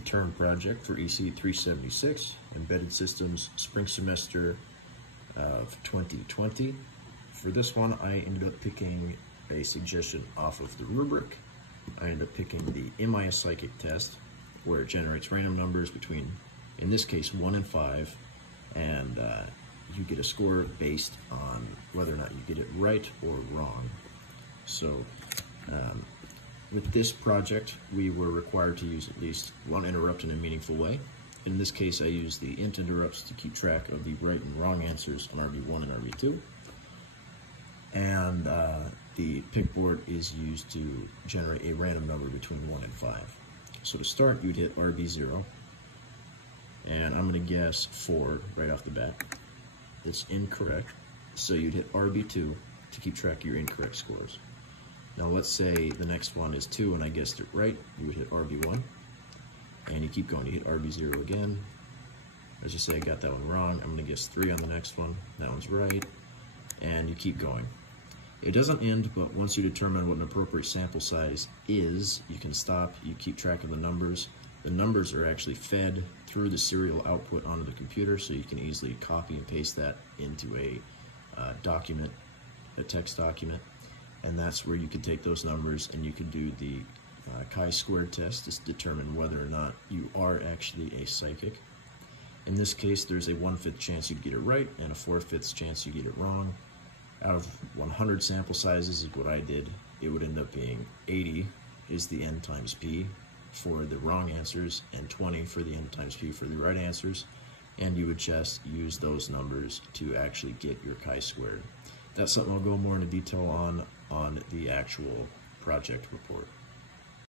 the term project for EC 376, Embedded Systems, spring semester of 2020. For this one, I ended up picking a suggestion off of the rubric. I ended up picking the Am I a Psychic test, where it generates random numbers between, in this case, 1 and 5, and you get a score based on whether or not you get it right or wrong. So with this project, we were required to use at least one interrupt in a meaningful way. In this case, I used the int interrupts to keep track of the right and wrong answers on RB1 and RB2. And the pick board is used to generate a random number between 1 and 5. So to start, you'd hit RB0, and I'm going to guess 4 right off the bat. It's incorrect, so you'd hit RB2 to keep track of your incorrect scores. Now let's say the next one is 2 and I guessed it right, you would hit RB1, and you keep going, you hit RB0 again. Let's just say I got that one wrong, I'm going to guess 3 on the next one, that one's right, and you keep going. It doesn't end, but once you determine what an appropriate sample size is, you can stop, you keep track of the numbers. The numbers are actually fed through the serial output onto the computer, so you can easily copy and paste that into a document, a text document, and that's where you can take those numbers and you can do the chi-squared test to determine whether or not you are actually a psychic. In this case, there's a 1/5 chance you'd get it right and a 4/5 chance you get it wrong. Out of 100 sample sizes is what I did. It would end up being 80 is the n times p for the wrong answers and 20 for the n times p for the right answers, and you would just use those numbers to actually get your chi-squared. That's something I'll go more into detail on the actual project report.